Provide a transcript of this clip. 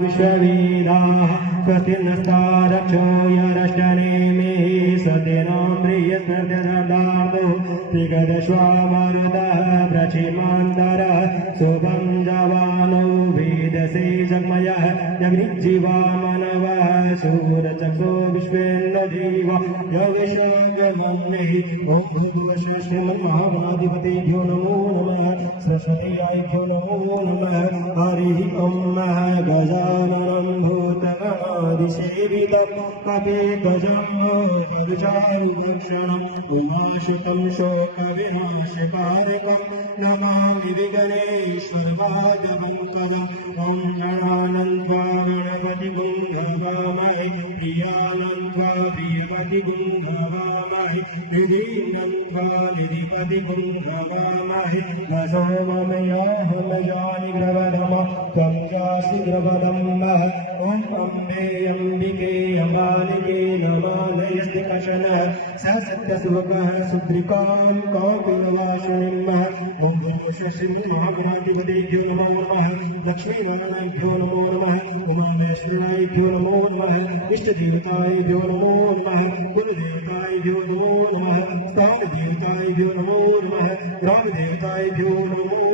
विश्ववेदाः स्वस्तिर्नस्तारक्षो यरष्टनेमिः सत्यनो प्रियस्मृतिर्दार्दो त्रिगदश्वामरुतः प्रचिमान्तरः शुभं जवानो वेदसे जग्मयः जग्निज्जीवा मनवः सूरचक्षो विश्वेन्नो देवा यविश्वगमन्निः ॐ भूर्भुवस्सुः श्रीमन्महागणाधिपतिभ्यो नमो नमः सरस्वत्याभ्यो नमो नमः हरिः ॐ गजाननं भूतगणादिसेवितं कपिध्वजं चारुभक्षणम् उमाशुतं शोकविनाशकारकं नमामि विघ्नेश्वरपादपङ्कजम् ॐ गणानन्त्वा गणपतिगुं भवामहे प्रियानन्त्वा प्रियपतिगुं भवामहे निधिनन्त्वा निधिपतिगुं भवामहे न सोममयाहं जानि ग्रवधम त्वं चासि ग्रवदम्ब ॐ अम्बे अम्बिके अम्बालिके नमामयस्ति कशनः स सत्यसुभगः सुद्रिकां कौपिलवासिनीम् ॐ श्रीमन्महागणाधिपतिभ्यो नमो नमः लक्ष्मीनारायणभ्यो नमो नमः उमामहेश्वराभ्यो नमो नमः इष्टदेवताभ्यो नमो नमः कुलदेवताभ्यो नमो नमः स्थानदेवताभ्यो नमो नमः ग्रामदेवताभ्यो नमो